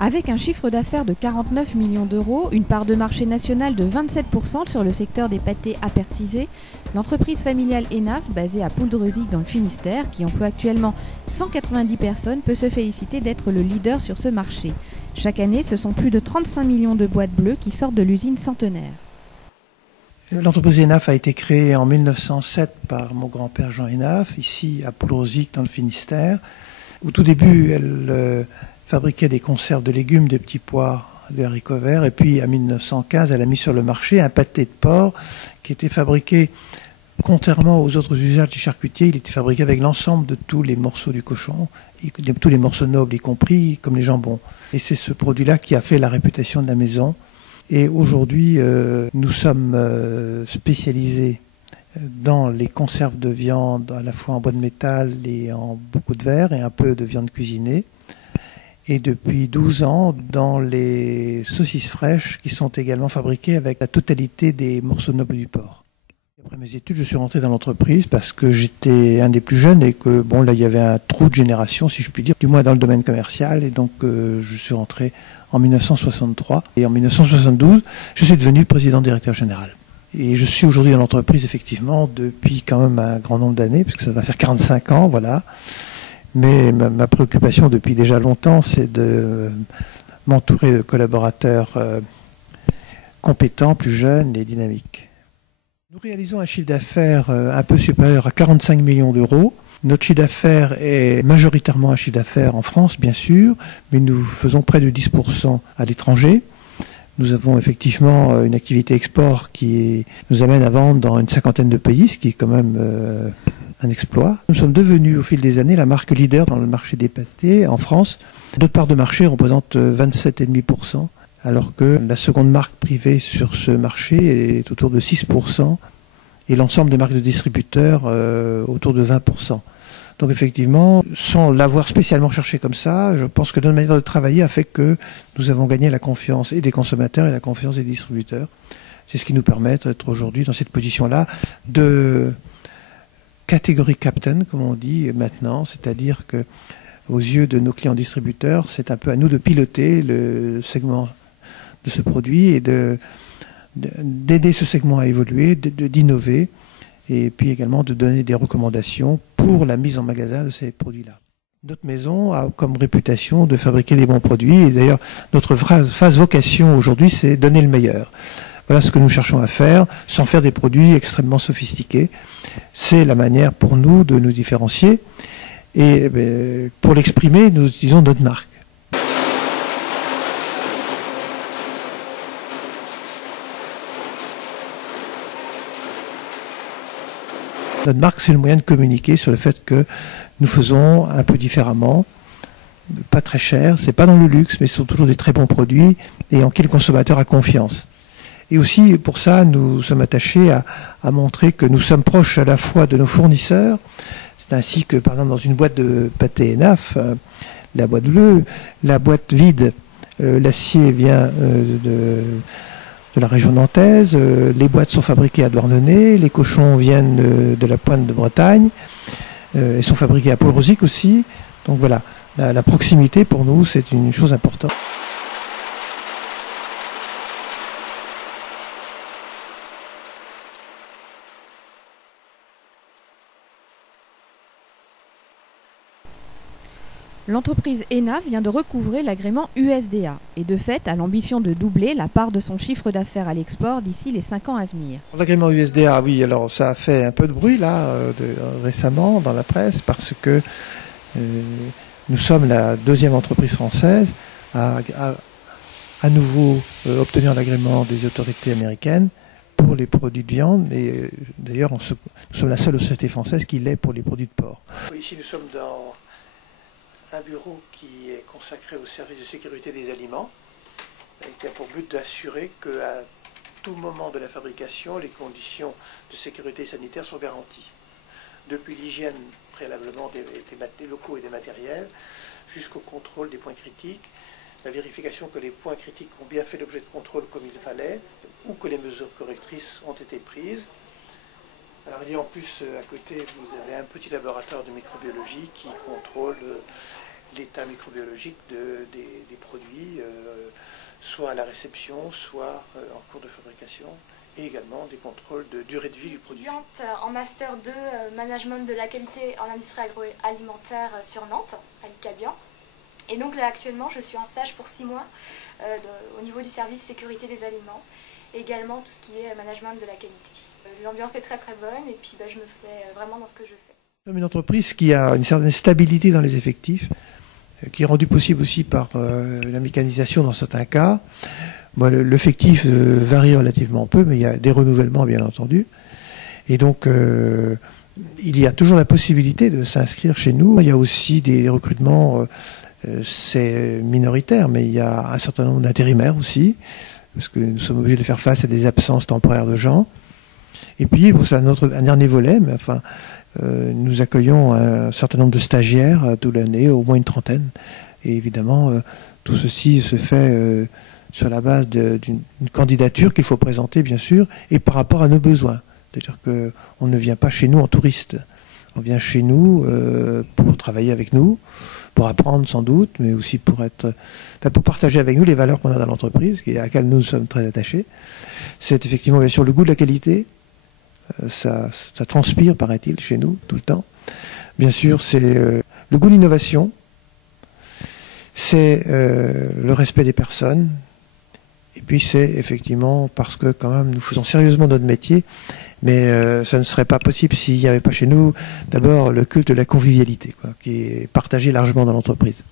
Avec un chiffre d'affaires de 49 millions d'euros, une part de marché nationale de 27% sur le secteur des pâtés apertisés, l'entreprise familiale ENAF, basée à Pouldreuzic dans le Finistère, qui emploie actuellement 190 personnes, peut se féliciter d'être le leader sur ce marché. Chaque année, ce sont plus de 35 millions de boîtes bleues qui sortent de l'usine centenaire. L'entreprise ENAF a été créée en 1907 par mon grand-père Jean ENAF, ici à Pouldreuzic dans le Finistère. Au tout début, elle fabriquait des conserves de légumes, de petits pois, de haricots verts. Et puis, en 1915, elle a mis sur le marché un pâté de porc qui était fabriqué, contrairement aux autres usages du charcutier, il était fabriqué avec l'ensemble de tous les morceaux du cochon, tous les morceaux nobles y compris, comme les jambons. Et c'est ce produit-là qui a fait la réputation de la maison. Et aujourd'hui, nous sommes spécialisés dans les conserves de viande, à la fois en bois de métal et en beaucoup de verre, et un peu de viande cuisinée. Et depuis 12 ans, dans les saucisses fraîches qui sont également fabriquées avec la totalité des morceaux nobles du porc. Après mes études, je suis rentré dans l'entreprise parce que j'étais un des plus jeunes et que, bon, là, il y avait un trou de génération, si je puis dire, du moins dans le domaine commercial. Et donc, je suis rentré en 1963. Et en 1972, je suis devenu président-directeur général. Et je suis aujourd'hui dans l'entreprise, effectivement, depuis quand même un grand nombre d'années, puisque ça va faire 45 ans, voilà. Mais ma préoccupation depuis déjà longtemps, c'est de m'entourer de collaborateurs compétents, plus jeunes et dynamiques. Nous réalisons un chiffre d'affaires un peu supérieur à 45 millions d'euros. Notre chiffre d'affaires est majoritairement un chiffre d'affaires en France, bien sûr, mais nous faisons près de 10% à l'étranger. Nous avons effectivement une activité export qui nous amène à vendre dans une 50aine de pays, ce qui est quand même un exploit. Nous sommes devenus au fil des années la marque leader dans le marché des pâtés en France. Notre part de marché représente 27,5%, alors que la seconde marque privée sur ce marché est autour de 6%, et l'ensemble des marques de distributeurs autour de 20%. Donc effectivement, sans l'avoir spécialement cherché comme ça, je pense que notre manière de travailler a fait que nous avons gagné la confiance et des consommateurs et la confiance des distributeurs. C'est ce qui nous permet d'être aujourd'hui dans cette position-là de catégorie captain, comme on dit maintenant, c'est-à-dire que aux yeux de nos clients distributeurs, c'est un peu à nous de piloter le segment de ce produit et d'aider ce segment à évoluer, d'innover, et puis également de donner des recommandations pour la mise en magasin de ces produits-là. Notre maison a comme réputation de fabriquer des bons produits, et d'ailleurs notre phase vocation aujourd'hui, c'est donner le meilleur. Voilà ce que nous cherchons à faire, sans faire des produits extrêmement sophistiqués. C'est la manière pour nous de nous différencier, et pour l'exprimer, nous utilisons notre marque. Notre marque, c'est le moyen de communiquer sur le fait que nous faisons un peu différemment, pas très cher, c'est pas dans le luxe, mais ce sont toujours des très bons produits et en qui le consommateur a confiance. Et aussi, pour ça, nous sommes attachés à montrer que nous sommes proches à la fois de nos fournisseurs. C'est ainsi que, par exemple, dans une boîte de pâté ENAF, la boîte bleue, la boîte vide, l'acier vient de la région nantaise, les boîtes sont fabriquées à Douarnenez, les cochons viennent de la Pointe de Bretagne, ils sont fabriqués à Pouldreuzic aussi. Donc voilà, la proximité pour nous, c'est une chose importante. L'entreprise ENAF vient de recouvrer l'agrément USDA et de fait a l'ambition de doubler la part de son chiffre d'affaires à l'export d'ici les 5 ans à venir. L'agrément USDA, oui, alors ça a fait un peu de bruit là récemment dans la presse parce que nous sommes la deuxième entreprise française à nouveau obtenir l'agrément des autorités américaines pour les produits de viande, et d'ailleurs nous sommes la seule société française qui l'est pour les produits de porc. Ici nous sommes dans un bureau qui est consacré au service de sécurité des aliments et qui a pour but d'assurer qu'à tout moment de la fabrication, les conditions de sécurité sanitaire sont garanties. Depuis l'hygiène préalablement des locaux et des matériels, jusqu'au contrôle des points critiques, la vérification que les points critiques ont bien fait l'objet de contrôle comme il fallait, ou que les mesures correctrices ont été prises. Alors il y a en plus à côté, vous avez un petit laboratoire de microbiologie qui contrôle l'état microbiologique des produits, soit à la réception, soit en cours de fabrication, et également des contrôles de durée de vie du produit. Étudiante en Master 2 Management de la qualité en industrie agroalimentaire sur Nantes, à l'ICABIAN. Et donc là actuellement je suis en stage pour 6 mois au niveau du service sécurité des aliments, et également tout ce qui est management de la qualité. L'ambiance est très très bonne et puis je me plais vraiment dans ce que je fais. Comme une entreprise qui a une certaine stabilité dans les effectifs, qui est rendue possible aussi par la mécanisation dans certains cas. Bon, l'effectif varie relativement peu, mais il y a des renouvellements bien entendu. Et donc il y a toujours la possibilité de s'inscrire chez nous. Il y a aussi des recrutements, c'est minoritaire, mais il y a un certain nombre d'intérimaires aussi, parce que nous sommes obligés de faire face à des absences temporaires de gens. Et puis, c'est un dernier volet, mais enfin, nous accueillons un certain nombre de stagiaires toute l'année, au moins une trentaine. Et évidemment, tout ceci se fait sur la base d'une candidature qu'il faut présenter, bien sûr, et par rapport à nos besoins. C'est-à-dire qu'on ne vient pas chez nous en touriste. On vient chez nous pour travailler avec nous, pour apprendre sans doute, mais aussi pour partager avec nous les valeurs qu'on a dans l'entreprise, à laquelle nous sommes très attachés. C'est effectivement, bien sûr, le goût de la qualité. Ça transpire, paraît-il, chez nous, tout le temps. Bien sûr, c'est le goût de l'innovation, c'est le respect des personnes, et puis c'est effectivement parce que quand même nous faisons sérieusement notre métier, mais ça ne serait pas possible s'il n'y avait pas chez nous d'abord le culte de la convivialité, qui est partagé largement dans l'entreprise.